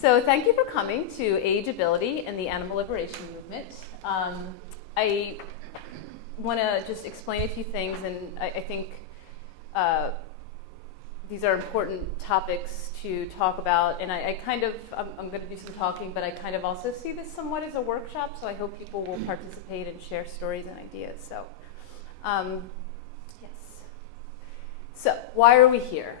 So thank you for coming to Ageability and the Animal Liberation Movement. I want to just explain a few things, and I think these are important topics to talk about, and I'm going to do some talking, but I kind of also see this somewhat as a workshop, so I hope people will participate and share stories and ideas. So, yes. So, why are we here?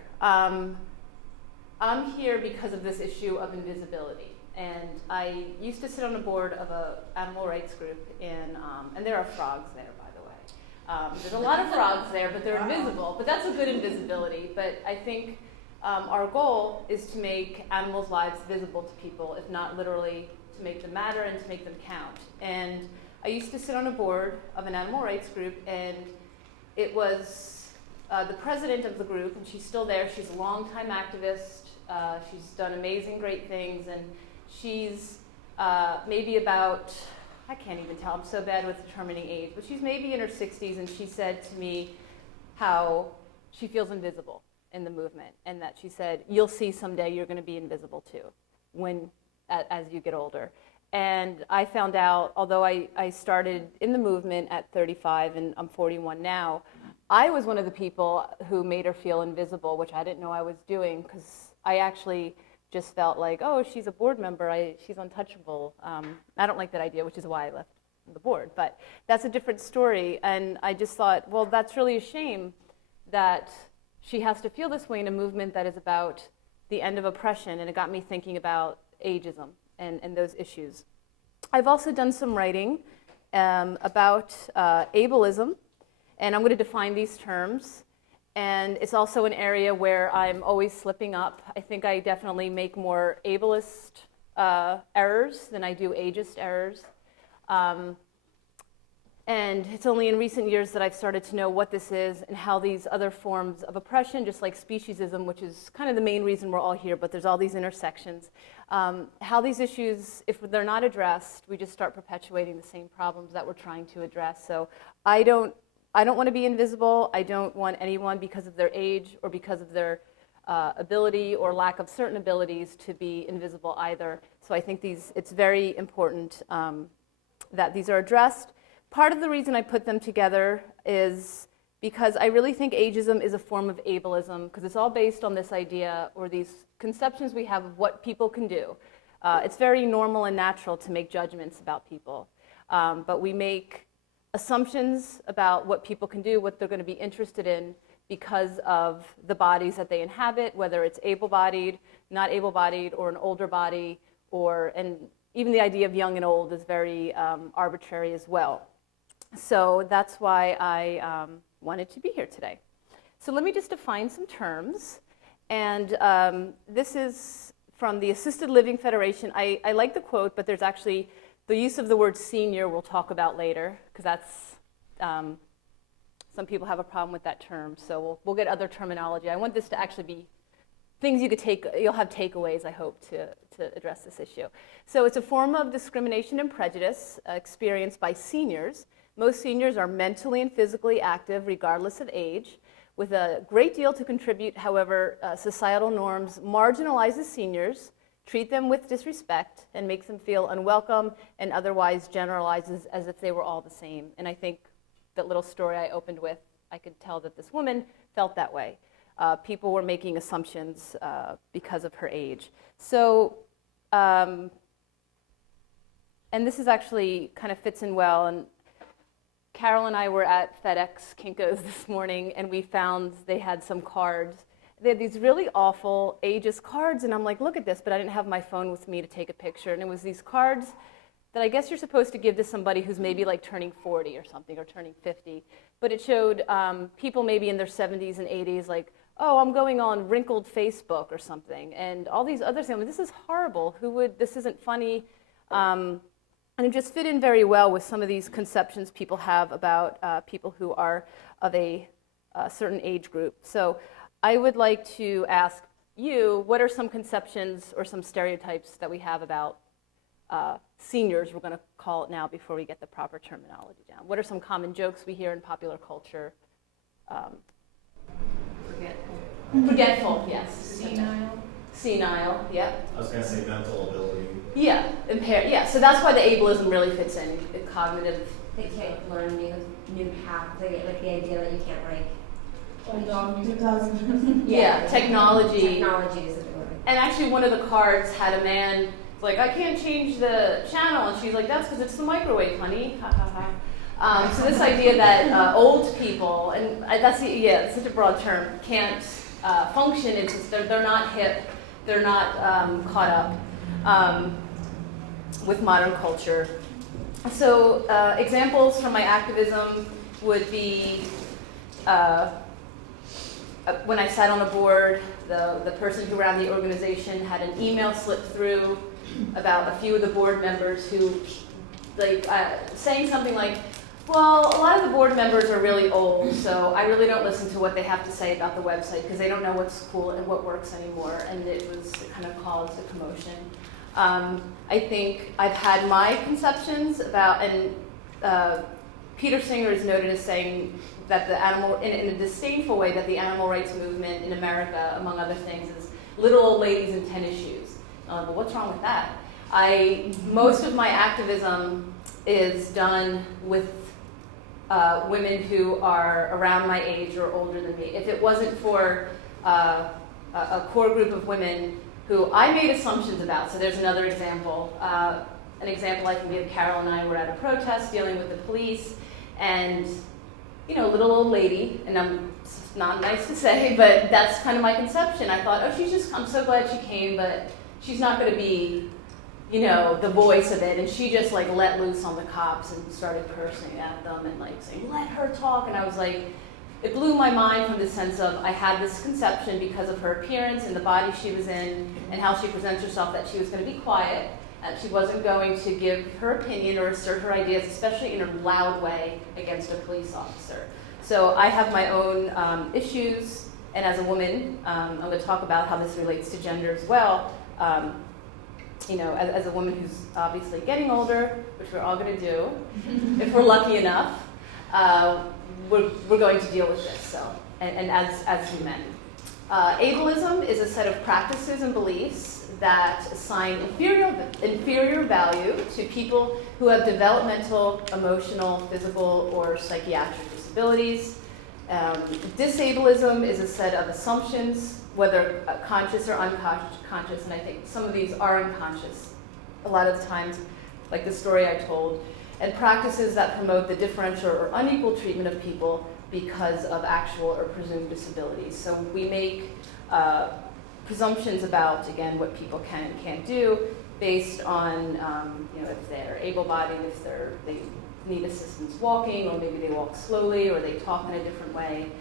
I'm here because of this issue of invisibility, and I used to sit on a board of an animal rights group and there are frogs there, by the way. There's a lot of frogs there, but they're invisible, but that's a good invisibility. But I think our goal is to make animals' lives visible to people, if not literally to make them matter and to make them count. And I used to sit on a board of an animal rights group, and it was the president of the group, and she's still there. She's a longtime activist. She's done amazing, great things, and she's maybe about, I can't even tell, I'm so bad with determining age, but she's maybe in her 60s, and she said to me how she feels invisible in the movement, and that she said, you'll see someday you're going to be invisible too, as you get older. And I found out, although I started in the movement at 35 and I'm 41 now, I was one of the people who made her feel invisible, which I didn't know I was doing, because I actually just felt like, oh, she's a board member, she's untouchable. I don't like that idea, which is why I left the board. But that's a different story. And I just thought, well, that's really a shame that she has to feel this way in a movement that is about the end of oppression. And it got me thinking about ageism and those issues. I've also done some writing about ableism. And I'm going to define these terms. And it's also an area where I'm always slipping up. I think I definitely make more ableist errors than I do ageist errors. And it's only in recent years that I've started to know what this is and how these other forms of oppression, just like speciesism, which is kind of the main reason we're all here, but there's all these intersections, how these issues, if they're not addressed, we just start perpetuating the same problems that we're trying to address. So I don't want to be invisible. I don't want anyone, because of their age or because of their ability or lack of certain abilities, to be invisible either. So I think it's very important that these are addressed. Part of the reason I put them together is because I really think ageism is a form of ableism, because it's all based on this idea or these conceptions we have of what people can do. It's very normal and natural to make judgments about people, but we make assumptions about what people can do, what they're going to be interested in, because of the bodies that they inhabit, whether it's able-bodied, not able-bodied, or an older body, and even the idea of young and old is very arbitrary as well. So that's why I wanted to be here today. So let me just define some terms. And this is from the Assisted Living Federation. I like the quote, but there's actually the use of the word senior we'll talk about later, because that's, some people have a problem with that term, so we'll get other terminology. I want this to actually be things you'll have takeaways, I hope, to address this issue. So it's a form of discrimination and prejudice experienced by seniors. Most seniors are mentally and physically active, regardless of age, with a great deal to contribute. However, societal norms marginalizes seniors, treat them with disrespect, and makes them feel unwelcome, and otherwise generalizes as if they were all the same. And I think that little story I opened with, I could tell that this woman felt that way. People were making assumptions because of her age. So, and this is actually kind of fits in well. And Carol and I were at FedEx Kinko's this morning, and we found they had some cards. They had these really awful ageist cards, and I'm like, look at this, but I didn't have my phone with me to take a picture. And it was these cards that I guess you're supposed to give to somebody who's maybe like turning 40 or something, or turning 50. But it showed people maybe in their 70s and 80s, like, oh, I'm going on wrinkled Facebook or something, and all these other things. I mean, this is horrible. This isn't funny. And it just fit in very well with some of these conceptions people have about people who are of a certain age group. So I would like to ask you, what are some conceptions or some stereotypes that we have about seniors, we're going to call it now before we get the proper terminology down? What are some common jokes we hear in popular culture? Forgetful, yes. senile, yeah. I was going to say mental ability. Yeah, impaired, yeah. So that's why the ableism really fits in, cognitive. They can't learn new paths, like the idea that you can't Hold on, 2000. Yeah, technology. Technology is a big word. And actually one of the cards had a man, like, I can't change the channel. And she's like, that's because it's the microwave, honey. Ha ha ha. So this idea that old people, and that's, it's such a broad term, can't function, it's just they're not hip, they're not caught up with modern culture. So examples from my activism would be when I sat on a board, the person who ran the organization had an email slip through about a few of the board members who, like, saying something like, well, a lot of the board members are really old, so I really don't listen to what they have to say about the website because they don't know what's cool and what works anymore, and it kind of caused a commotion. I think I've had my conceptions about, and Peter Singer is noted as saying that the animal, in a disdainful way, that the animal rights movement in America, among other things, is little old ladies in tennis shoes. But what's wrong with that? Most of my activism is done with women who are around my age or older than me. If it wasn't for a core group of women who I made assumptions about, so there's another example. An example I can give, Carol and I were at a protest dealing with the police, and little old lady, and it's not nice to say, but that's kind of my conception. I thought, I'm so glad she came, but she's not going to be, the voice of it. And she just like let loose on the cops and started cursing at them and like saying, let her talk. And I was like, it blew my mind from the sense of I had this conception because of her appearance and the body she was in and how she presents herself that she was going to be quiet, that she wasn't going to give her opinion or assert her ideas, especially in a loud way against a police officer. So I have my own issues, and as a woman, I'm going to talk about how this relates to gender as well. As a woman who's obviously getting older, which we're all going to do, if we're lucky enough, we're going to deal with this. So, and as men, ableism is a set of practices and beliefs that assign inferior value to people who have developmental, emotional, physical, or psychiatric disabilities. Disableism is a set of assumptions, whether conscious or unconscious, and I think some of these are unconscious a lot of the times, like the story I told, and practices that promote the differential or unequal treatment of people because of actual or presumed disabilities. So we make presumptions about, again, what people can and can't do based on, if they're able-bodied, if they need assistance walking, or maybe they walk slowly, or they talk in a different way.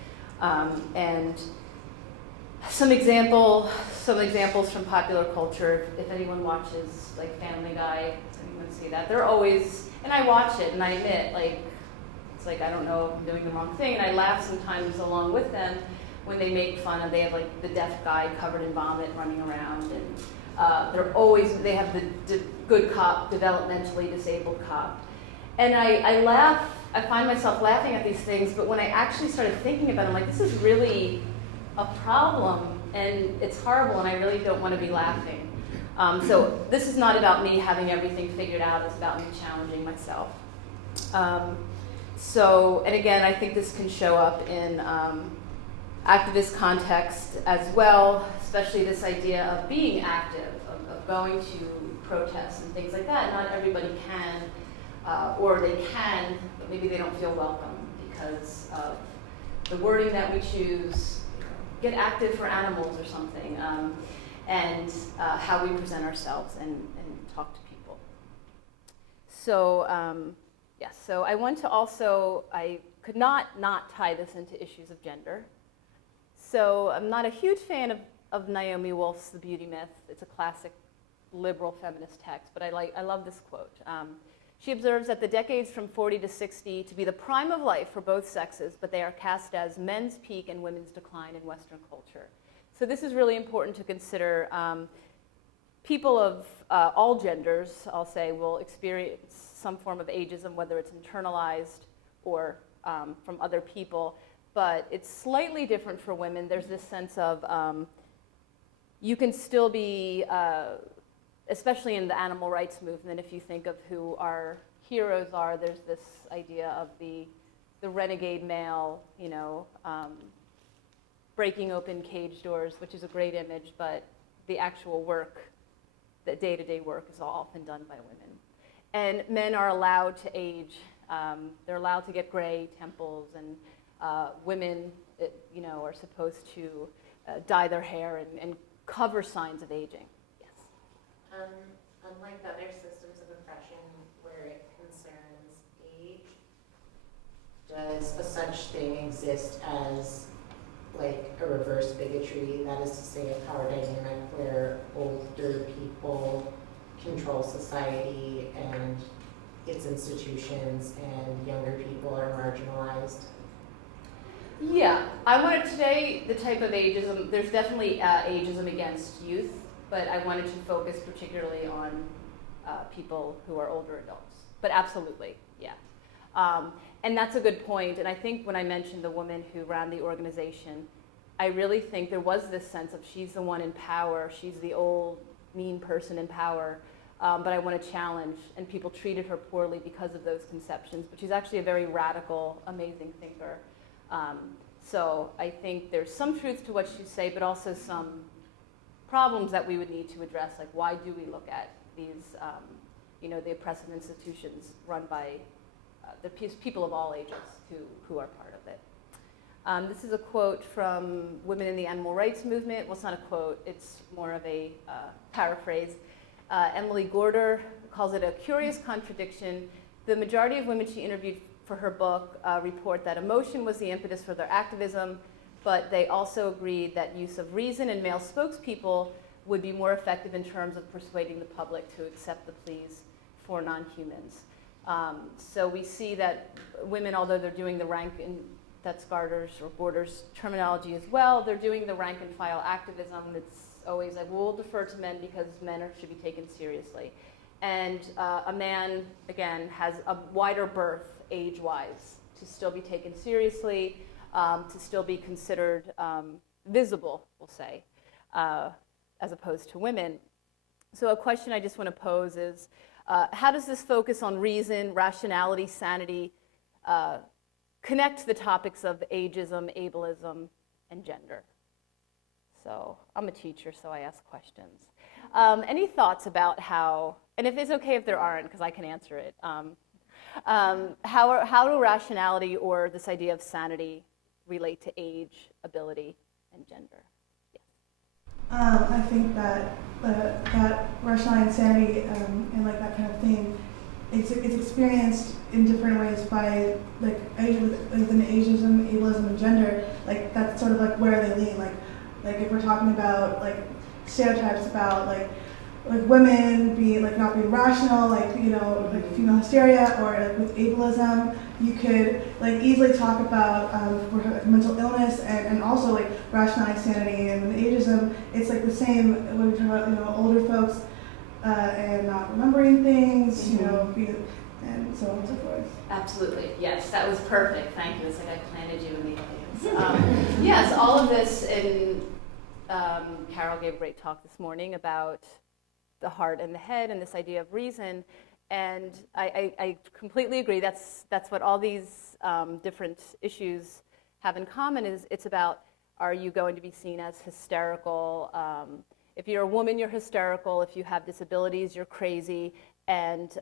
And some examples from popular culture, if anyone watches like Family Guy, does anyone see that? They're always, and I watch it, and I admit, it's like I don't know if I'm doing the wrong thing, and I laugh sometimes along with them when they make fun of, they have like the deaf guy covered in vomit running around, and they have the good cop, developmentally disabled cop. And I laugh, I find myself laughing at these things, but when I actually started thinking about it, I'm like, this is really a problem, and it's horrible, and I really don't want to be laughing. So this is not about me having everything figured out, it's about me challenging myself. And again, I think this can show up in activist context as well, especially this idea of being active, of going to protests and things like that. Not everybody can, or they can, but maybe they don't feel welcome because of the wording that we choose, get active for animals or something, and how we present ourselves and talk to people. So, so I want to also, I could not tie this into issues of gender. So I'm not a huge fan of Naomi Wolf's The Beauty Myth. It's a classic liberal feminist text, but I love this quote. She observes that the decades from 40 to 60 to be the prime of life for both sexes, but they are cast as men's peak and women's decline in Western culture. So this is really important to consider. People of all genders, I'll say, will experience some form of ageism, whether it's internalized or from other people, but it's slightly different for women. There's this sense of you can still be, especially in the animal rights movement, if you think of who our heroes are, there's this idea of the renegade male, breaking open cage doors, which is a great image, but the actual work, the day-to-day work is often done by women. And men are allowed to age. They're allowed to get gray temples, and women, are supposed to dye their hair and cover signs of aging. Yes? Unlike other systems of oppression where it concerns age, does a such thing exist as like a reverse bigotry? That is to say, a power dynamic where older people control society and its institutions and younger people are marginalized? Yeah, I wanted today the type of ageism, there's definitely ageism against youth, but I wanted to focus particularly on people who are older adults. But absolutely, yeah. And that's a good point. And I think when I mentioned the woman who ran the organization, I really think there was this sense of she's the one in power, she's the old, mean person in power, but I want to challenge, and people treated her poorly because of those conceptions, but she's actually a very radical, amazing thinker. So I think there's some truth to what you say, but also some problems that we would need to address, like why do we look at these, the oppressive institutions run by the people of all ages who are part of it. This is a quote from women in the animal rights movement. Well, it's not a quote, it's more of a paraphrase. Emily Gorder calls it a curious contradiction. The majority of women she interviewed for her book report that emotion was the impetus for their activism, but they also agreed that use of reason and male spokespeople would be more effective in terms of persuading the public to accept the pleas for non-humans. So we see that women, although they're doing the rank, and that's Gorder's terminology as well, they're doing the rank and file activism. It's always like, we'll defer to men because men should be taken seriously. And a man, again, has a wider berth age-wise to still be taken seriously, to still be considered visible, we'll say, as opposed to women. So a question I just want to pose is, how does this focus on reason, rationality, sanity connect to the topics of ageism, ableism, and gender? So I'm a teacher, so I ask questions. Any thoughts about how, and if it's okay if there aren't, because I can answer it, how do rationality or this idea of sanity relate to age, ability, and gender? Yes. I think that that rationality and sanity and like that kind of thing, it's experienced in different ways by like within ageism, ableism, and gender. Like that's sort of like where they lean. Like if we're talking about like stereotypes about like women being like not being rational, like like female hysteria, or like with ableism, you could like easily talk about mental illness and also like rationality, sanity, and with ageism, it's like the same when we talk about older folks and not remembering things, and so on and so forth. Absolutely, yes, that was perfect. Thank you. It's like I planted you in the audience. Yes, all of this, and Carol gave a great talk this morning about the heart and the head and this idea of reason, and I completely agree. That's what all these different issues have in common. Is it's about, are you going to be seen as hysterical? If you're a woman, you're hysterical. If you have disabilities, you're crazy. And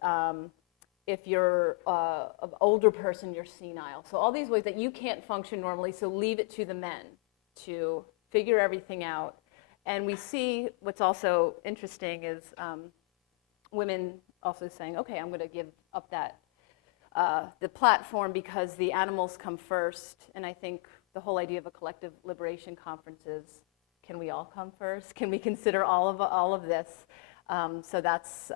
if you're an older person, you're senile. So all these ways that you can't function normally, so leave it to the men to figure everything out. And we see what's also interesting is women also saying, okay, I'm going to give up that the platform because the animals come first. And I think the whole idea of a collective liberation conference is, can we all come first? Can we consider all of this? So that's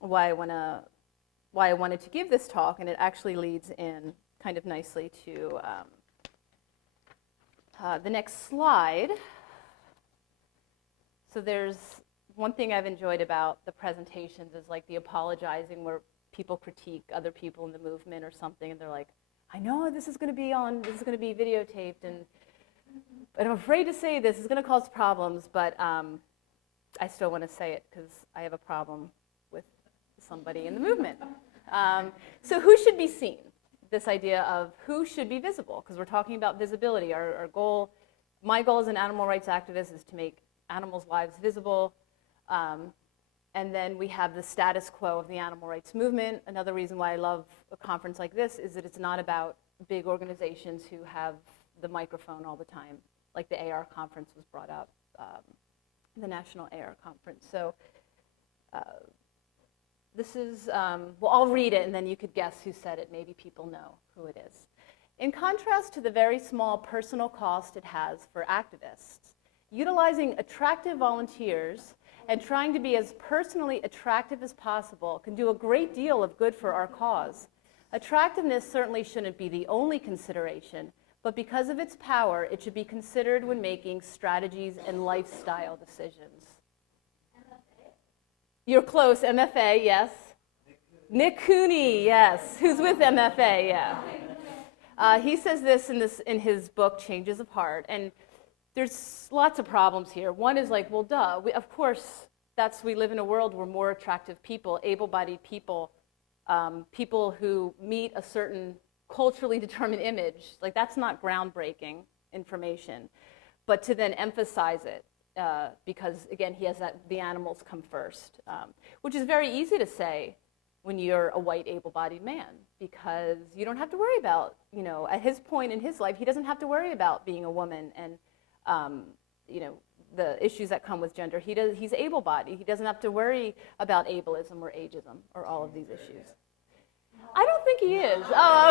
why I wanted to give this talk, and it actually leads in kind of nicely to the next slide. So there's one thing I've enjoyed about the presentations is like the apologizing where people critique other people in the movement or something, and they're like, I know this is going to be videotaped, and I'm afraid to say this, it's going to cause problems, but I still want to say it because I have a problem with somebody in the movement. So who should be seen? This idea of who should be visible, because we're talking about visibility. Our goal, my goal as an animal rights activist is to make animals' lives visible. And then we have the status quo of the animal rights movement. Another reason why I love a conference like this is that it's not about big organizations who have the microphone all the time, like the AR conference was brought up, the National AR Conference. So this is, well, I'll read it and then you could guess who said it. Maybe people know who it is. In contrast to the very small personal cost it has for activists, utilizing attractive volunteers and trying to be as personally attractive as possible can do a great deal of good for our cause. Attractiveness certainly shouldn't be the only consideration, but because of its power, it should be considered when making strategies and lifestyle decisions. MFA? You're close, MFA, yes. Nick Cooney, yes. Who's with MFA, yeah. He says this in his book, Changes of Heart, and there's lots of problems here. One is like, well, duh, of course, we live in a world where more attractive people, able-bodied people, people who meet a certain culturally determined image, like that's not groundbreaking information. But to then emphasize it, because again, he has that the animals come first, which is very easy to say when you're a white able-bodied man, because you don't have to worry about, at his point in his life, he doesn't have to worry about being a woman and the issues that come with gender. He's able-bodied. He doesn't have to worry about ableism or ageism or all of these issues. I don't think he is. Oh,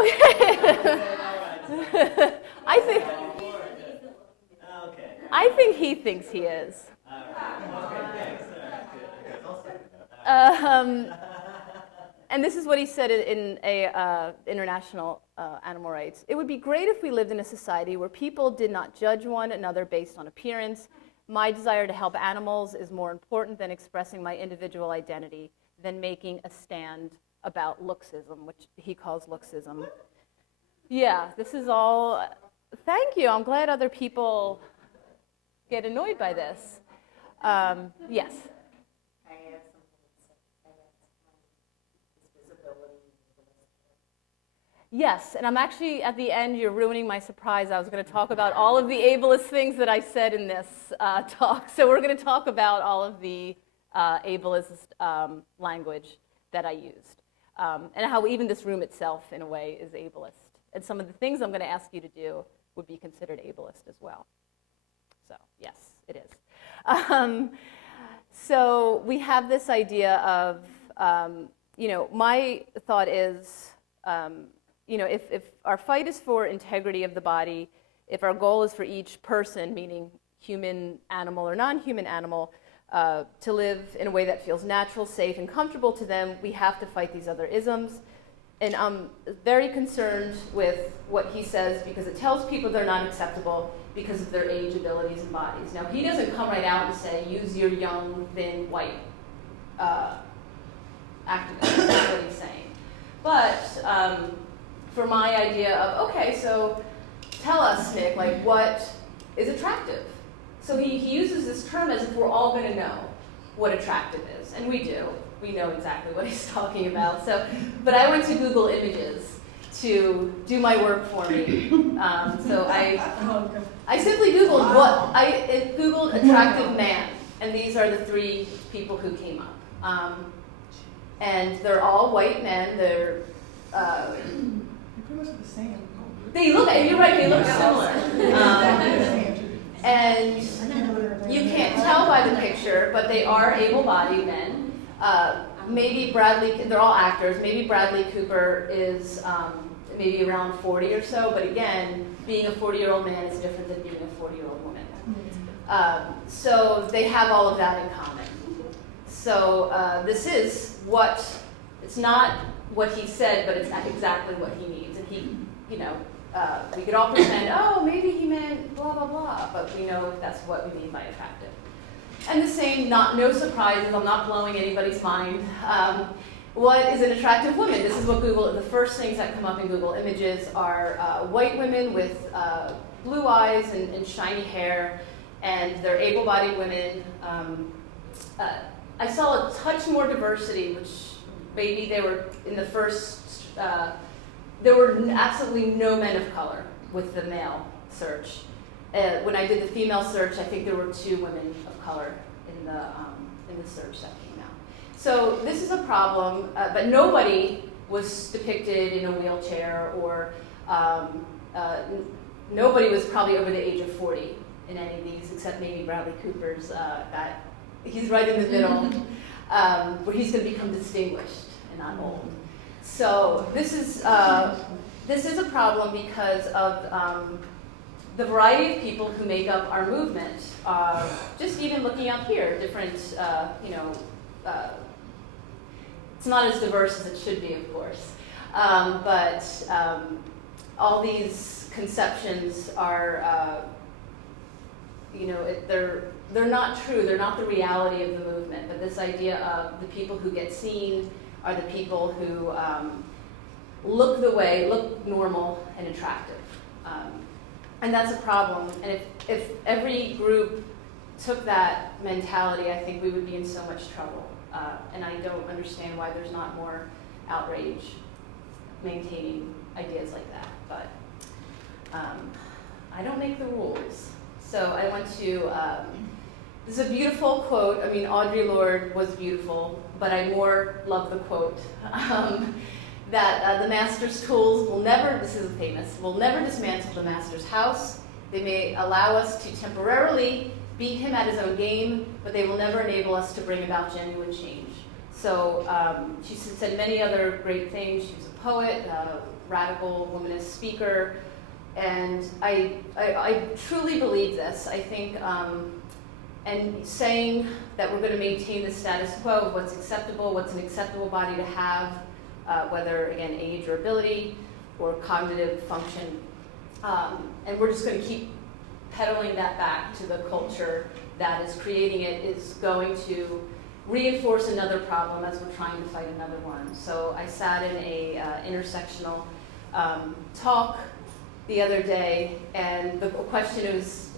okay. I think he thinks he is. And this is what he said in International Animal Rights. It would be great if we lived in a society where people did not judge one another based on appearance. My desire to help animals is more important than expressing my individual identity, than making a stand about looksism, which he calls looksism. Yeah, this is all, thank you. I'm glad other people get annoyed by this. Yes? Yes, and I'm actually, at the end, you're ruining my surprise. I was going to talk about all of the ableist things that I said in this talk. So we're going to talk about all of the ableist language that I used. And how even this room itself, in a way, is ableist. And some of the things I'm going to ask you to do would be considered ableist as well. So, yes, it is. So we have this idea of, my thought is, if our fight is for integrity of the body, if our goal is for each person, meaning human, animal, or non-human animal, to live in a way that feels natural, safe, and comfortable to them, we have to fight these other isms. And I'm very concerned with what he says because it tells people they're not acceptable because of their age, abilities, and bodies. Now, he doesn't come right out and say, use your young, thin, white activist. That's not what he's saying. But for my idea of, okay, so tell us, Nick, like what is attractive? So he uses this term as if we're all going to know what attractive is, and we do. We know exactly what he's talking about. So, but I went to Google Images to do my work for me. So I simply Googled Googled attractive man, and these are the three people who came up. And they're all white men. They're pretty much the same. They look. You're right. They look similar. And you can't tell by the picture, but they are able-bodied men. Maybe Bradley, they're all actors. Maybe Bradley Cooper is maybe around 40 or so, but again, being a 40-year-old man is different than being a 40-year-old woman. So they have all of that in common. So this is it's not what he said, but it's exactly what he needs. And he, we could all pretend, oh, maybe he meant blah, blah, blah, but we know that's what we mean by attractive. And the same, no surprises, I'm not blowing anybody's mind. What is an attractive woman? This is what the first things that come up in Google Images are white women with blue eyes and shiny hair, and they're able-bodied women. I saw a touch more diversity, which maybe they were in the first, there were absolutely no men of color with the male search. When I did the female search, I think there were 2 women of color in the search that came out. So this is a problem, but nobody was depicted in a wheelchair, or nobody was probably over the age of 40 in any of these, except maybe Bradley Cooper's. That he's right in the middle, where he's going to become distinguished and not old. So this is a problem because of the variety of people who make up our movement. Just even looking out here, different, it's not as diverse as it should be, of course. But all these conceptions are, they're not true. They're not the reality of the movement. But this idea of the people who get seen are the people who look normal and attractive. And that's a problem. And if every group took that mentality, I think we would be in so much trouble. And I don't understand why there's not more outrage maintaining ideas like that. But I don't make the rules. So I want to, this is a beautiful quote. I mean, Audre Lorde was beautiful, but I more love the quote. That the master's tools will never, this is famous, will never dismantle the master's house. They may allow us to temporarily beat him at his own game, but they will never enable us to bring about genuine change. So she said many other great things. She was a poet, a radical womanist speaker, and I truly believe this. I think, and saying that we're going to maintain the status quo of what's acceptable, what's an acceptable body to have, whether, again, age or ability or cognitive function. And we're just going to keep peddling that back to the culture that is creating it, is going to reinforce another problem as we're trying to fight another one. So I sat in a intersectional talk the other day, and the question was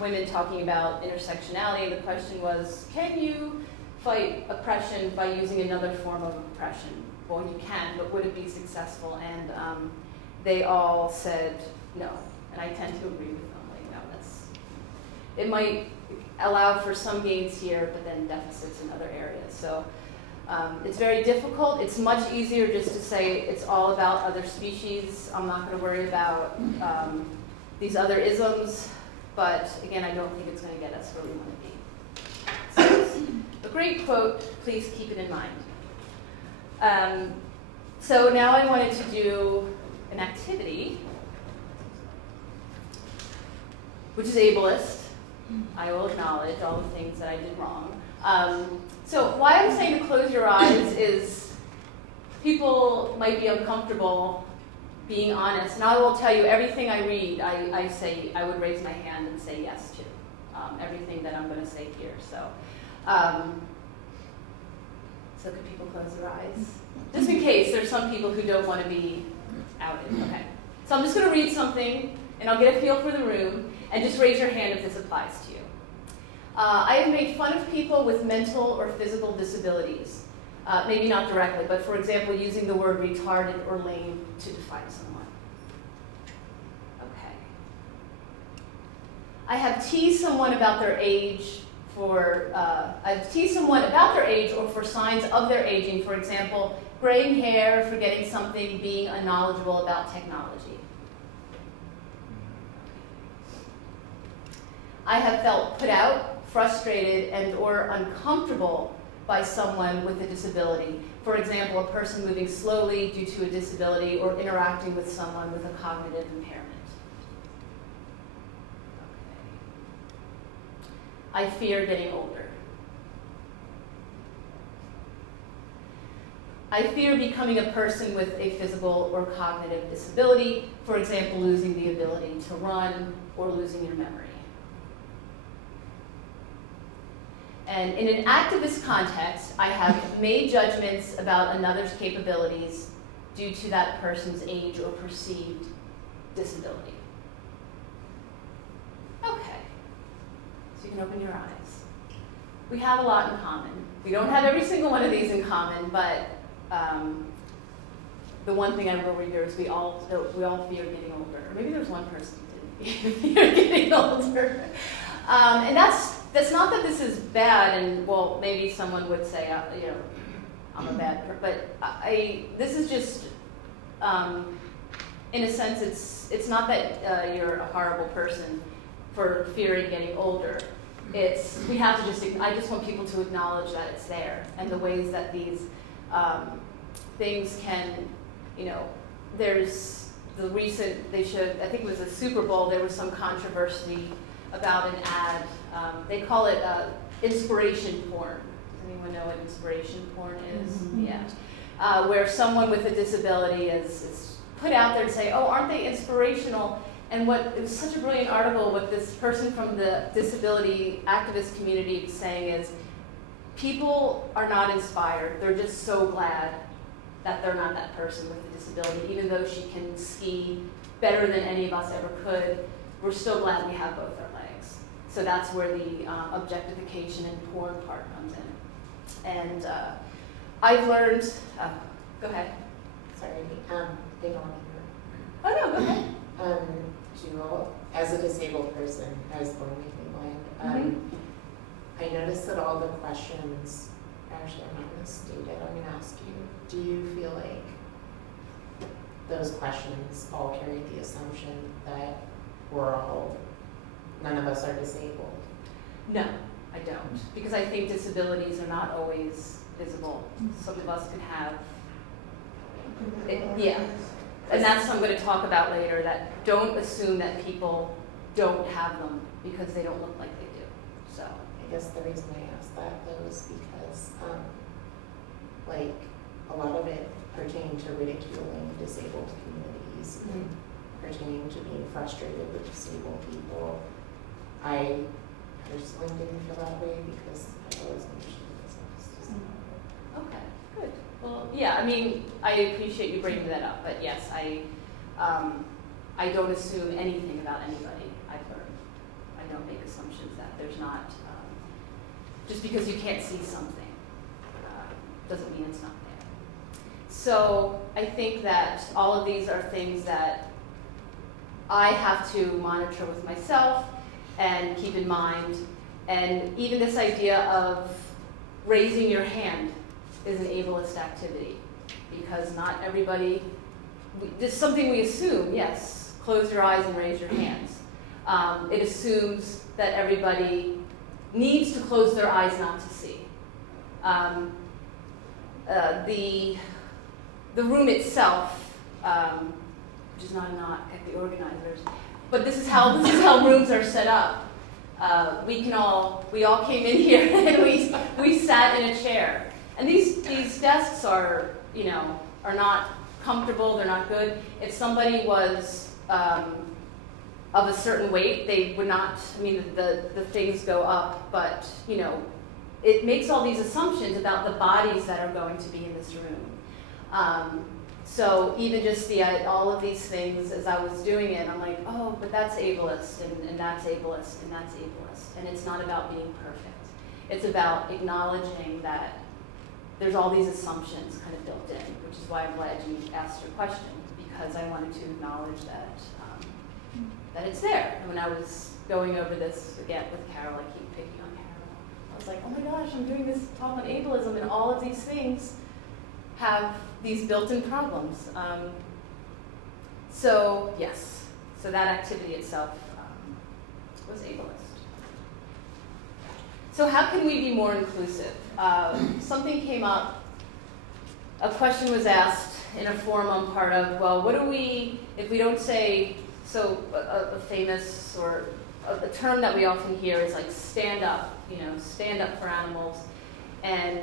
women talking about intersectionality. The question was, can you fight oppression by using another form of oppression? Well, you can, but would it be successful? And they all said no, and I tend to agree with them. Like, no, it might allow for some gains here, but then deficits in other areas. So it's very difficult. It's much easier just to say it's all about other species. I'm not going to worry about these other isms, but again, I don't think it's going to get us where we want to be. So it's a great quote. Please keep it in mind. So now I wanted to do an activity, which is ableist. I will acknowledge all the things that I did wrong. So why I'm saying to close your eyes is people might be uncomfortable being honest. And I will tell you, everything I read, I say, I would raise my hand and say yes to. Everything that I'm going to say here. So could people close their eyes? Just in case there's some people who don't want to be outed. Okay. So I'm just going to read something, and I'll get a feel for the room, and just raise your hand if this applies to you. I have made fun of people with mental or physical disabilities. Maybe not directly, but for example, using the word retarded or lame to define someone. Okay. I have teased someone about their age or for signs of their aging. For example, graying hair, forgetting something, being unknowledgeable about technology. I have felt put out, frustrated, and or uncomfortable by someone with a disability. For example, a person moving slowly due to a disability or interacting with someone with a cognitive impairment. Okay. I fear getting older. I fear becoming a person with a physical or cognitive disability, for example, losing the ability to run or losing your memory. And in an activist context, I have made judgments about another's capabilities due to that person's age or perceived disability. Okay, so you can open your eyes. We have a lot in common. We don't have every single one of these in common, but the one thing I will remember is we all fear getting older. Or maybe there's one person who didn't fear getting older. And that's not that this is bad, and well, maybe someone would say, I'm a bad person, but this is just, in a sense, it's not that you're a horrible person for fearing getting older. We have to I just want people to acknowledge that it's there, and the ways that these things can, there's the recent, I think it was the Super Bowl, there was some controversy about an ad. They call it inspiration porn. Does anyone know what inspiration porn is? Mm-hmm. Yeah. Where someone with a disability is put out there and say, oh, aren't they inspirational? And it was such a brilliant article, what this person from the disability activist community is saying is, people are not inspired. They're just so glad that they're not that person with a disability. Even though she can ski better than any of us ever could, we're still glad we have both our legs. So that's where the objectification and porn part comes in. And I've learned, go ahead. Sorry, big on Oh no, go ahead. As a disabled person, I was born legally blind. I noticed that all the questions, actually I'm not going to state it, I'm going to ask you, do you feel like those questions all carry the assumption that none of us are disabled? No, I don't. Because I think disabilities are not always visible. Some of us can have, yeah. And that's what I'm going to talk about later, that don't assume that people don't have them because they don't look like they do. So I guess the reason I asked that though is because a lot of it pertained to ridiculing disabled communities, and pertaining to being frustrated with disabled people. I personally didn't feel that way because I always understood this. okay, good. Well, yeah, I mean, I appreciate you bringing that up, but yes, I don't assume anything about anybody I've learned. I don't make assumptions that there's not, just because you can't see something doesn't mean it's not there. So I think that all of these are things that I have to monitor with myself and keep in mind, and even this idea of raising your hand is an ableist activity, because not everybody, this is something we assume, yes, close your eyes and raise your hands. It assumes that everybody needs to close their eyes not to see. The room itself, which is not a knock at the organizers, but this is how rooms are set up. We all came in here and we sat in a chair. And these desks are not comfortable, they're not good. If somebody was of a certain weight, they would not, the things go up, but it makes all these assumptions about the bodies that are going to be in this room. So even just all of these things, as I was doing it, I'm like, oh, but that's ableist, and that's ableist, and that's ableist. And it's not about being perfect. It's about acknowledging that there's all these assumptions kind of built in, which is why I'm glad you asked your question, because I wanted to acknowledge that it's there. And when I was going over this again with Carol, I keep picking on Carol. I was like, oh my gosh, I'm doing this talk on ableism, and all of these things have these built-in problems. So yes, so that activity itself was ableist. So how can we be more inclusive? Something came up, a question was asked in a forum I'm part of, well, what do we, if we don't say, so a famous or a term that we often hear is like stand up, stand up for animals. And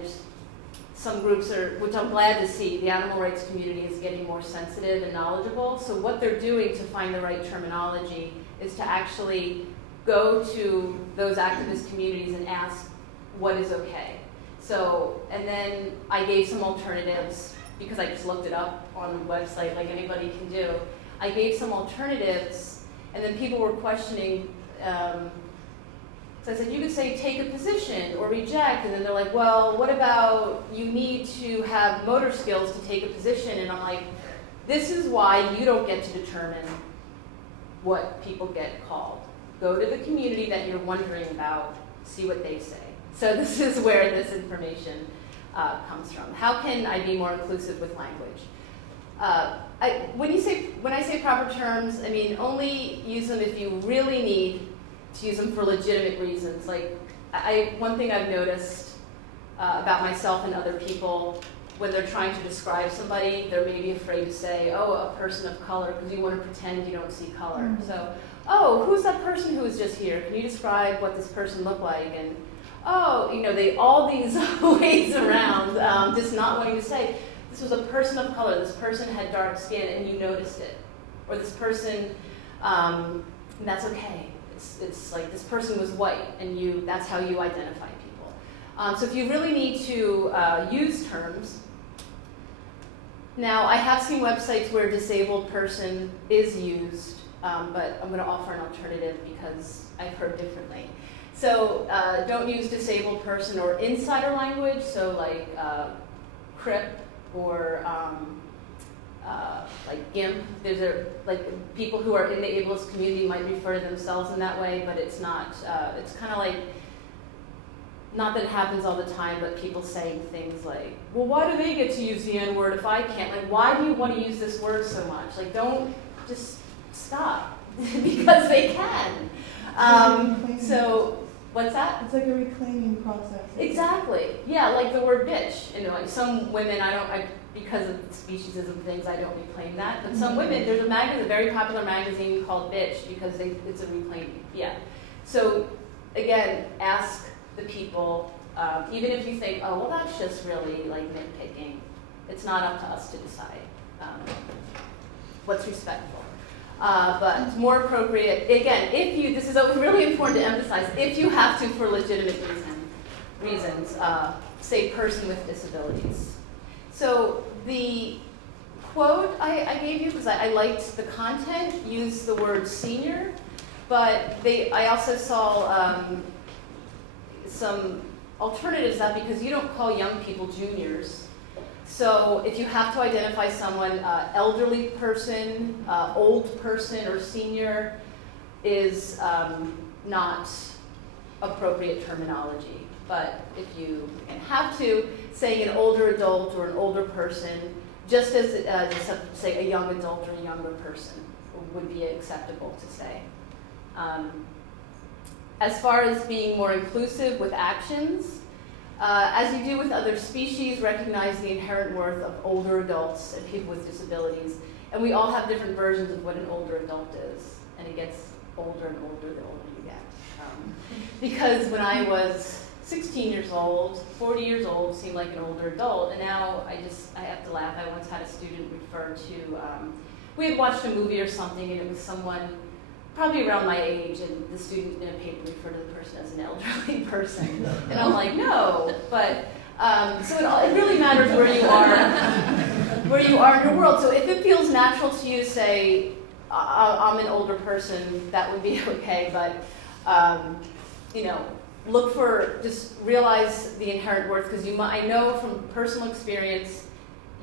some groups which I'm glad to see, the animal rights community is getting more sensitive and knowledgeable. So what they're doing to find the right terminology is to actually go to those activist communities and ask what is okay. So, and then I gave some alternatives because I just looked it up on the website like anybody can do. I gave some alternatives, and then people were questioning. So I said, you could say take a position or reject, and then they're like, well, what about you need to have motor skills to take a position? And I'm like, this is why you don't get to determine what people get called. Go to the community that you're wondering about, see what they say. So this is where this information comes from. How can I be more inclusive with language? When I say proper terms, I mean only use them if you really need to use them for legitimate reasons. Like, one thing I've noticed about myself and other people, when they're trying to describe somebody, they're maybe afraid to say, oh, a person of color, because you want to pretend you don't see color. Mm-hmm. So, oh, who's that person who was just here? Can you describe what this person looked like? And, oh, all these ways around, just not wanting to say, this was a person of color, this person had dark skin, and you noticed it. Or this person, and that's okay. It's like this person was white, and that's how you identify people. So if you really need to use terms, now I have seen websites where disabled person is used, but I'm going to offer an alternative because I've heard differently. So don't use disabled person or insider language, so like CRIP or like GIMP. Like people who are in the ableist community might refer to themselves in that way, but it's not, it's kind of like, not that it happens all the time, but people saying things like, well, why do they get to use the N-word if I can't? Like, why do you want to use this word so much? Like, don't, just stop, because they can. So, what's that? It's like a reclaiming process. Exactly. Yeah, like the word bitch. Like some women, because of speciesism things, I don't reclaim that. But some women, there's a very popular magazine called Bitch because it's a reclaiming. Yeah. So again, ask the people, even if you think, oh, well, that's just really like nitpicking. It's not up to us to decide what's respectful. But more appropriate, again, this is really important to emphasize, if you have to for legitimate reasons, say person with disabilities. So the quote I gave you, because I liked the content, used the word senior, but I also saw some alternatives that because you don't call young people juniors. So if you have to identify someone, elderly person, old person, or senior is not appropriate terminology. But if you have to, saying an older adult or an older person, just as say a young adult or a younger person would be acceptable to say. As far as being more inclusive with actions, as you do with other species, recognize the inherent worth of older adults and people with disabilities. And we all have different versions of what an older adult is. And it gets older and older the older you get. Because when I was 16 years old, 40 years old seemed like an older adult. And now I have to laugh. I once had a student refer to, we had watched a movie or something and it was someone probably around my age, and the student in a paper referred to the person as an elderly person. And I'm like, no, but, so it really matters where you are in your world. So if it feels natural to you to say, I'm an older person, that would be okay, but, just realize the inherent worth, because I know from personal experience,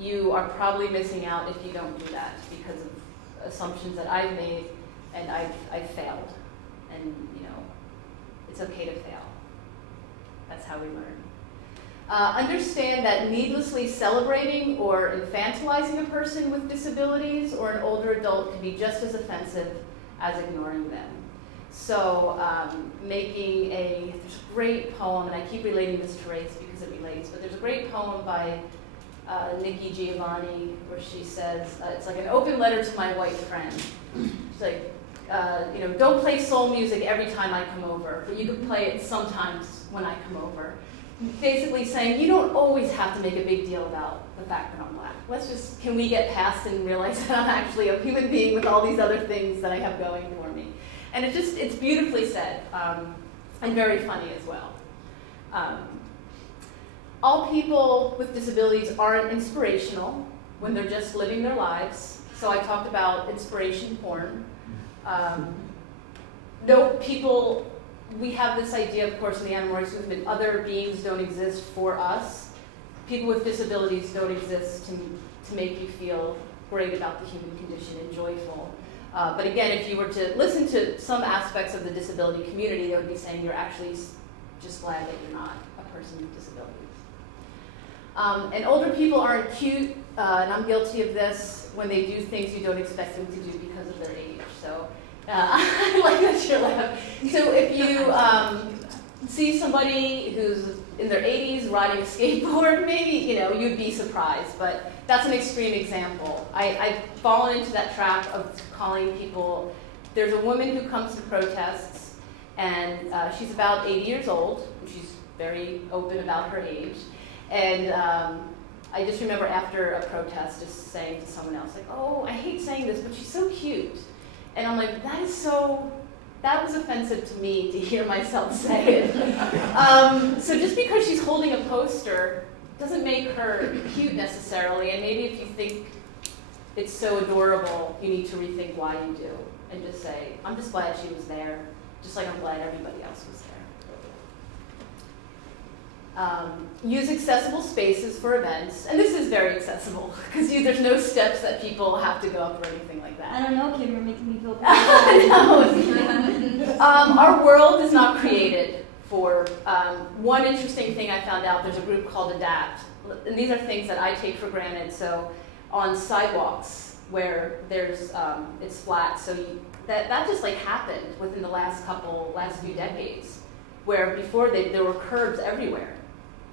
you are probably missing out if you don't do that because of assumptions that I've made. And I've failed, and it's okay to fail. That's how we learn. Understand that needlessly celebrating or infantilizing a person with disabilities or an older adult can be just as offensive as ignoring them. So there's a great poem, and I keep relating this to race because it relates, but there's a great poem by Nikki Giovanni where she says, it's like an open letter to my white friend. She's like, don't play soul music every time I come over, but you can play it sometimes when I come over. Basically saying, you don't always have to make a big deal about the fact that I'm black. Can we get past and realize that I'm actually a human being with all these other things that I have going for me? And it's beautifully said, and very funny as well. All people with disabilities aren't inspirational when they're just living their lives. So I talked about inspiration porn. No, people, we have this idea, of course, in the animal rights movement, other beings don't exist for us. People with disabilities don't exist to make you feel great about the human condition and joyful. But again, if you were to listen to some aspects of the disability community, they would be saying you're actually just glad that you're not a person with disabilities. And older people aren't cute, and I'm guilty of this, when they do things you don't expect them to do because of their age. So I like that you're laughing. So if you see somebody who's in their 80s riding a skateboard, maybe you'd be surprised. But that's an extreme example. I've fallen into that trap of calling people. There's a woman who comes to protests, and she's about 80 years old. And she's very open about her age. And I just remember after a protest just saying to someone else, like, oh, I hate saying this, but she's so cute. And I'm like, that was offensive to me to hear myself say it. So just because she's holding a poster doesn't make her cute necessarily. And maybe if you think it's so adorable, you need to rethink why you do. And just say, I'm just glad she was there, just like I'm glad everybody else was there. Use accessible spaces for events, and this is very accessible because there's no steps that people have to go up or anything like that. I don't know, Kim, you're making me feel bad. Our world is not created for, one interesting thing I found out, there's a group called ADAPT, and these are things that I take for granted. So on sidewalks where there's, it's flat, so that just like happened within the last few decades, where before there were curbs everywhere,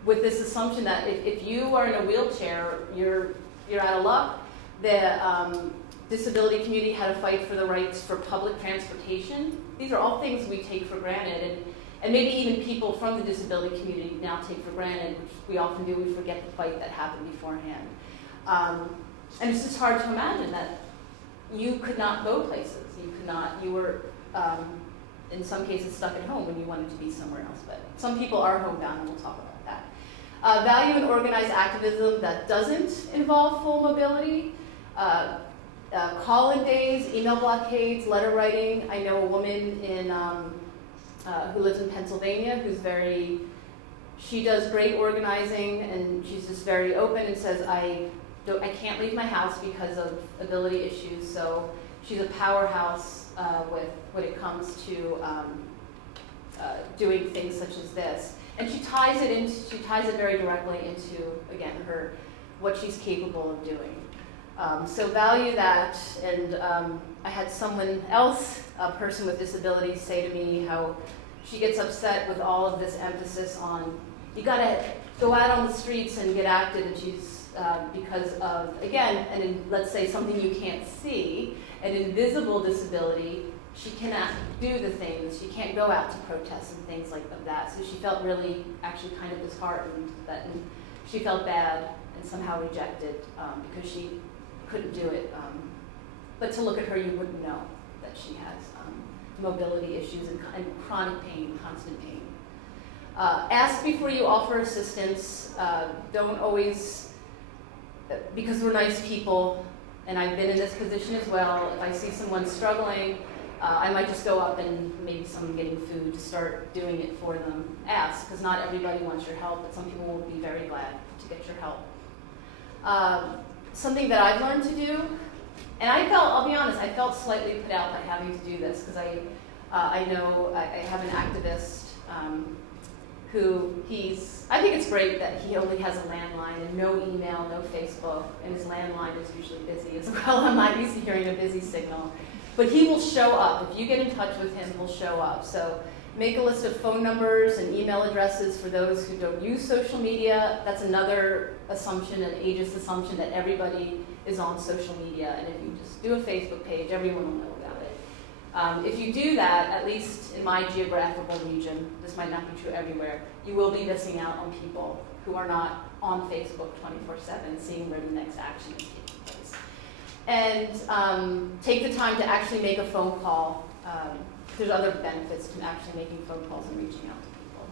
with this assumption that if you are in a wheelchair, you're out of luck. The disability community had to fight for the rights for public transportation. These are all things we take for granted, and maybe even people from the disability community now take for granted, which we often do. We forget the fight that happened beforehand. And it's just hard to imagine that you could not go places. You were, in some cases, stuck at home when you wanted to be somewhere else. But some people are homebound, and we'll talk about that. Value and organized activism that doesn't involve full mobility. Call-in days, email blockades, letter writing. I know a woman who lives in Pennsylvania she does great organizing, and she's just very open and says, I can't leave my house because of ability issues. So she's a powerhouse when it comes to doing things such as this. And she ties it very directly into, again, what she's capable of doing. So value that, and I had someone else, a person with disabilities, say to me how she gets upset with all of this emphasis on, you gotta go out on the streets and get active, and she's, because of, again, let's say something you can't see, an invisible disability, she cannot do the things, she can't go out to protests and things like that. So she felt really, actually kind of disheartened, and she felt bad and somehow rejected because she couldn't do it. But to look at her, you wouldn't know that she has mobility issues and chronic pain, constant pain. Ask before you offer assistance. Don't always, because we're nice people, and I've been in this position as well, if I see someone struggling, I might just go up and maybe someone getting food to start doing it for them. Ask, because not everybody wants your help, but some people will be very glad to get your help. Something that I've learned to do, and I'll be honest, I felt slightly put out by having to do this, because I know I have an activist who I think it's great that he only has a landline and no email, no Facebook, and his landline is usually busy as well. I'm not used to hearing a busy signal. But he will show up. If you get in touch with him, he'll show up. So make a list of phone numbers and email addresses for those who don't use social media. That's another assumption, an ageist assumption, that everybody is on social media. And if you just do a Facebook page, everyone will know about it. If you do that, at least in my geographical region, this might not be true everywhere, you will be missing out on people who are not on Facebook 24/7, seeing where the next action is taking place. And take the time to actually make a phone call. There's other benefits to actually making phone calls and reaching out to people.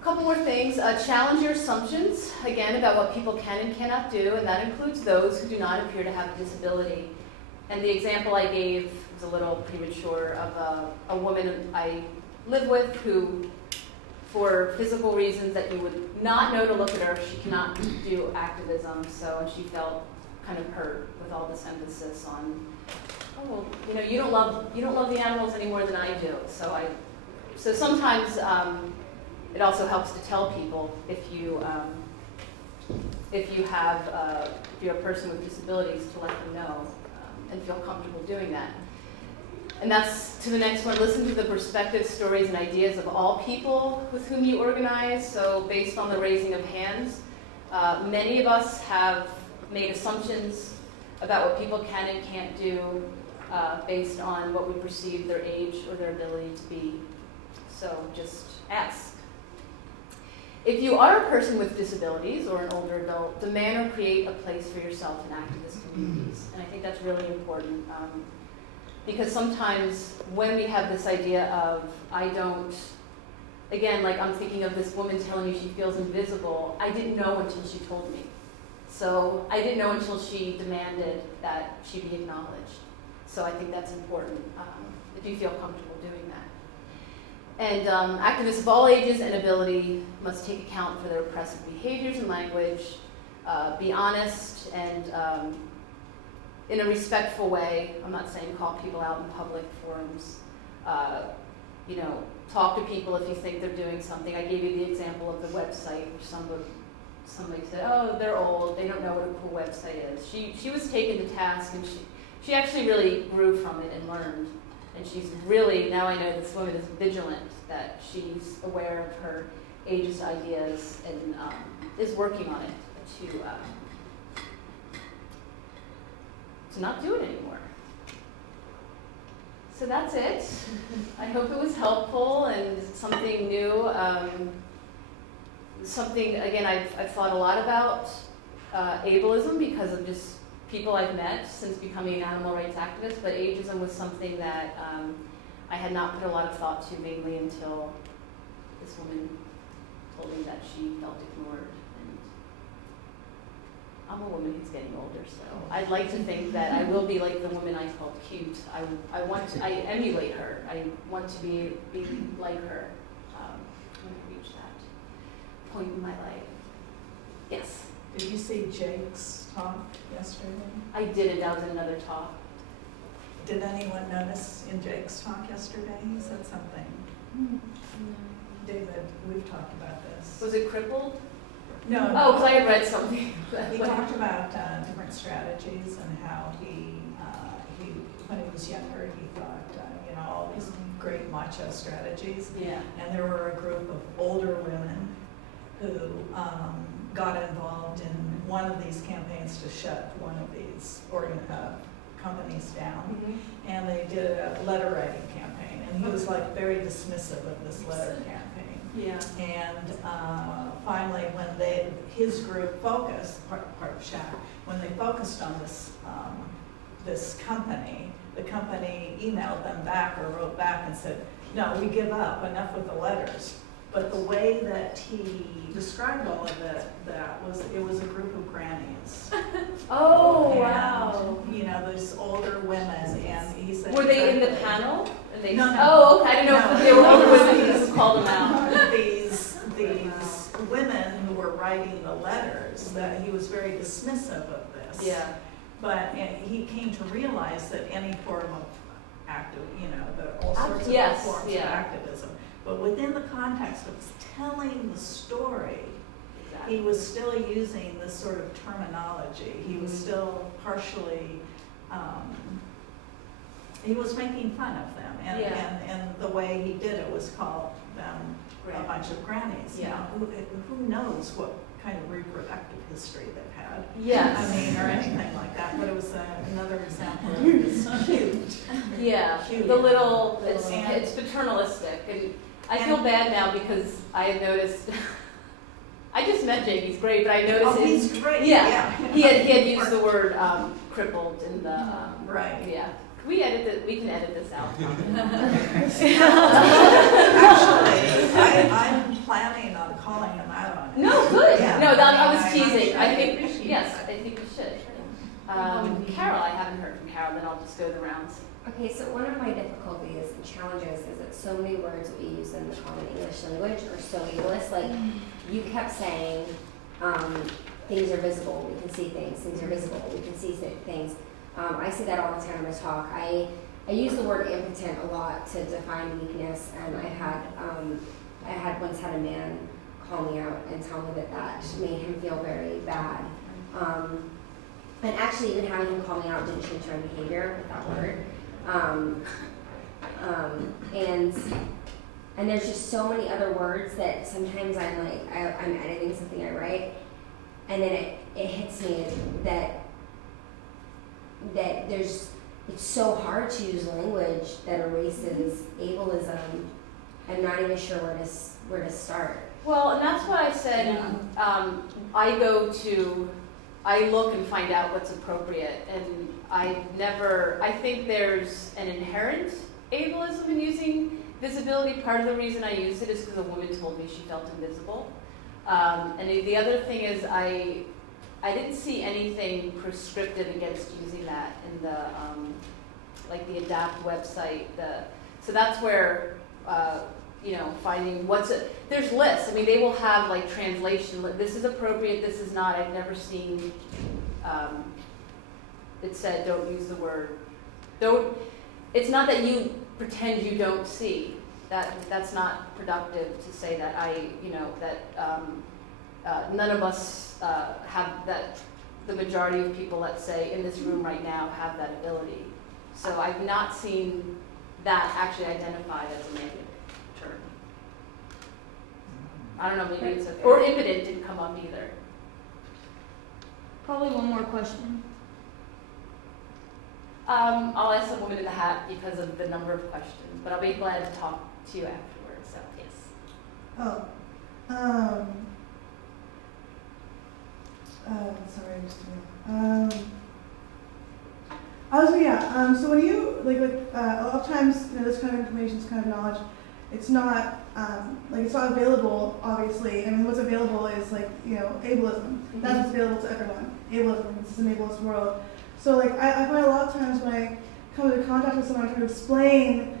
A couple more things. Challenge your assumptions, again, about what people can and cannot do, and that includes those who do not appear to have a disability. And the example I gave was a little premature of a woman I live with who, for physical reasons that you would not know to look at her, she cannot do activism, and she felt kind of hurt with all this emphasis on, oh, well, you don't love the animals any more than I do. So sometimes it also helps to tell people if you're a person with disabilities, to let them know and feel comfortable doing that. And that's to the next one. Listen to the perspectives, stories, and ideas of all people with whom you organize. So based on the raising of hands, many of us have made assumptions about what people can and can't do based on what we perceive their age or their ability to be. So just ask. If you are a person with disabilities or an older adult, demand or create a place for yourself in activist communities. And I think that's really important because sometimes when we have this idea of, again, I'm thinking of this woman telling me she feels invisible, I didn't know until she told me. So I didn't know until she demanded that she be acknowledged. So I think that's important if you feel comfortable doing that. And activists of all ages and ability must take account for their oppressive behaviors and language, be honest, and in a respectful way. I'm not saying call people out in public forums. Talk to people if you think they're doing something. I gave you the example of the website, which somebody said, oh, they're old, they don't know what a cool website is. She was taken to task, and she actually really grew from it and learned. And she's really, now I know this woman is vigilant, that she's aware of her ageist ideas and is working on it to not do it anymore. So that's it. I hope it was helpful and something new. Something, again, I've thought a lot about ableism because of just people I've met since becoming an animal rights activist, but ageism was something that I had not put a lot of thought to, mainly until this woman told me that she felt ignored. And I'm a woman who's getting older, so I'd like to think that I will be like the woman I called cute. I emulate her. I want to be like her when I reach that point in my life. Yes? Did you see Jake's talk yesterday? I didn't. That was another talk. Did anyone notice in Jake's talk yesterday? He said something. David, we've talked about this. Was it crippled? No. Oh, because I had read something. He talked about different strategies and how he when he was younger, he thought, all these great macho strategies. Yeah. And there were a group of older women who got involved in one of these campaigns to shut one of these companies down. Mm-hmm. And they did a letter writing campaign. And he was very dismissive of this letter campaign. Yeah. And finally, when his group focused, part of SHAC, when they focused on this company, the company emailed them back or wrote back and said, no, we give up, enough with the letters. But the way that he described all of that was, it was a group of grannies. Oh, and, wow. Those older women, and he said... Were they in the panel? And they, no. Oh, okay, I didn't know if they were older women who called them out. These women who were writing the letters, that he was very dismissive of this. Yeah. But he came to realize that any form of all sorts of forms of activism, but within the context of telling the story, he was still using this sort of terminology. He was still partially, he was making fun of them, and the way he did it was called them a bunch of grannies. Yeah. Now, who knows what kind of reproductive history they've had? Yes. Or anything like that. But it was another example of this cute. Yeah. Cute. The little, it's paternalistic, and I feel bad now because I have noticed. I just met Jake. He's great, but I noticed. Oh, he's great. Yeah. He had used the word crippled in the right. Yeah. We can edit this out. Actually, I'm planning on calling him out on it. No, good. Yeah. No, I was I teasing. I think, appreciate yes, that. I think we should. Carol, I haven't heard from Carol, then I'll just go the rounds. Okay, so one of my difficulties and challenges is that so many words that we use in the common English language are so ableist. Like, you kept saying, things are visible, we can see things, things are visible, we can see things. I say that all the time in my talk. I use the word impotent a lot to define weakness, and I had once had a man call me out and tell me that made him feel very bad. And actually, even having him call me out didn't change my behavior with that word. And there's just so many other words that sometimes I'm like, I'm editing something I write, and then it hits me that it's so hard to use language that erases ableism. I'm not even sure where to start. Well, and that's why I said I look and find out what's appropriate, and I think there's an inherent ableism in using visibility. Part of the reason I used it is because a woman told me she felt invisible. And the other thing is I didn't see anything prescriptive against using that in the like the ADAPT website. So that's where finding there's lists. I mean, they will have like translation. This is appropriate. This is not. I've never seen it said don't use the word. Don't. It's not that you pretend you don't see. That's not productive to say that none of us have that. The majority of people, let's say, in this room right now have that ability. So I've not seen that actually identified as a negative term. I don't know, maybe it's okay. Or impotent didn't come up either. Probably one more question. I'll ask the woman in the hat because of the number of questions, but I'll be glad to talk to you afterwards, so yes. Sorry, I'm just so when you a lot of times, this kind of information, this kind of knowledge, it's not it's not available. Obviously, I mean, what's available is ableism. Mm-hmm. That's what's available to everyone. Ableism. This is an ableist world. So I find a lot of times when I come into contact with someone, I try to explain,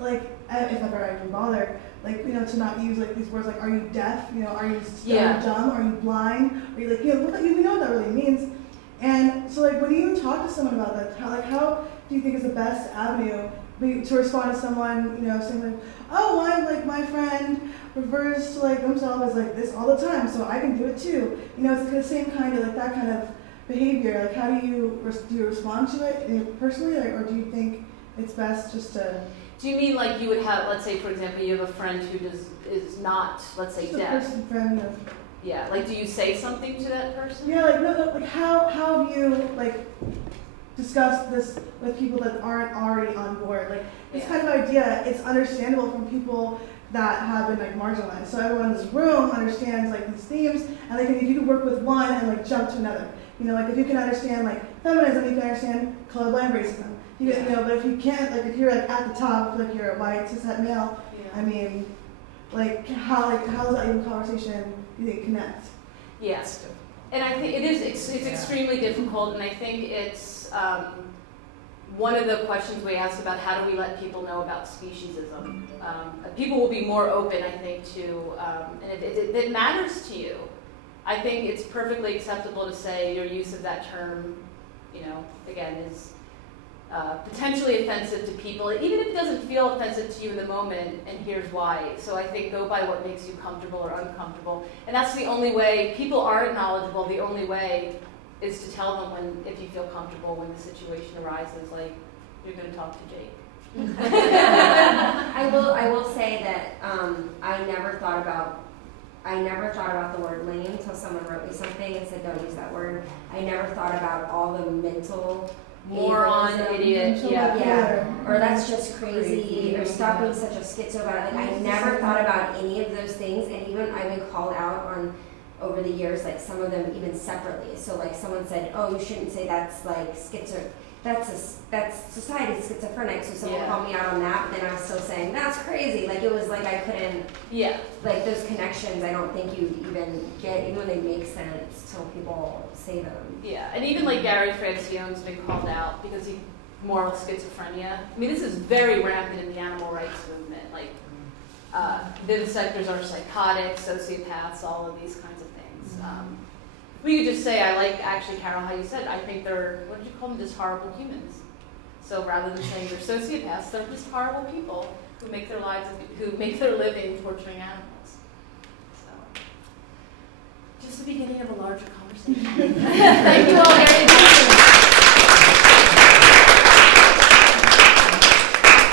if ever I can bother, to not use these words are you deaf? Are you dumb? Are you blind? Are you we know what that really means. And so when you talk to someone about that, how do you think is the best avenue to respond to someone, saying my friend refers to themselves as this all the time, so I can do it too. It's the same kind of that kind of behavior. How do you respond to it personally, or do you think it's best just to? Do you mean you would have, let's say, for example, you have a friend who is not, let's say, deaf? Friend, Yeah, do you say something to that person? Yeah, how have you discussed this with people that aren't already on board? This kind of idea, it's understandable from people that have been marginalized. So everyone in this room understands these themes, and if you could work with one and jump to another. If you can understand feminism, you can understand colorblind racism. But if you can't, if you're at the top, you're a white cishet male, I mean, how does that even conversation do they connect? Yes, and I think it's extremely difficult, and I think it's one of the questions we asked about how do we let people know about speciesism. People will be more open, I think, to, and if it matters to you, I think it's perfectly acceptable to say your use of that term, again, is potentially offensive to people, even if it doesn't feel offensive to you in the moment, and here's why. So I think go by what makes you comfortable or uncomfortable. And that's the only way. People aren't knowledgeable. The only way is to tell them if you feel comfortable when the situation arises, you're going to talk to Jake. I will say that I never thought about the word lame until someone wrote me something and said don't use that word. I never thought about all the mental moron, idiot, or that's just crazy, or stop being such a schizo about it. I never thought about any of those things, and even I've been called out on over the years, some of them even separately. So someone said, oh, you shouldn't say that's schizo. that's society's schizophrenic. So someone Yeah. called me out on that, but then I was still saying that's crazy. Like it was like I couldn't. Yeah. Like those connections, I don't think you even get, even when they make sense till people say them. Yeah, and even like Gary Francione's been called out because he moral schizophrenia. I mean, this is very rampant in the animal rights movement. Like, vivisectors are psychotic, sociopaths, all of these kinds of things. We could just say, I like actually, Carol, how you said, I think they're, what did you call them, just horrible humans. So rather than saying they're sociopaths, they're just horrible people who make their lives, who make their living torturing animals. So, just the beginning of a larger conversation. Thank you all very much.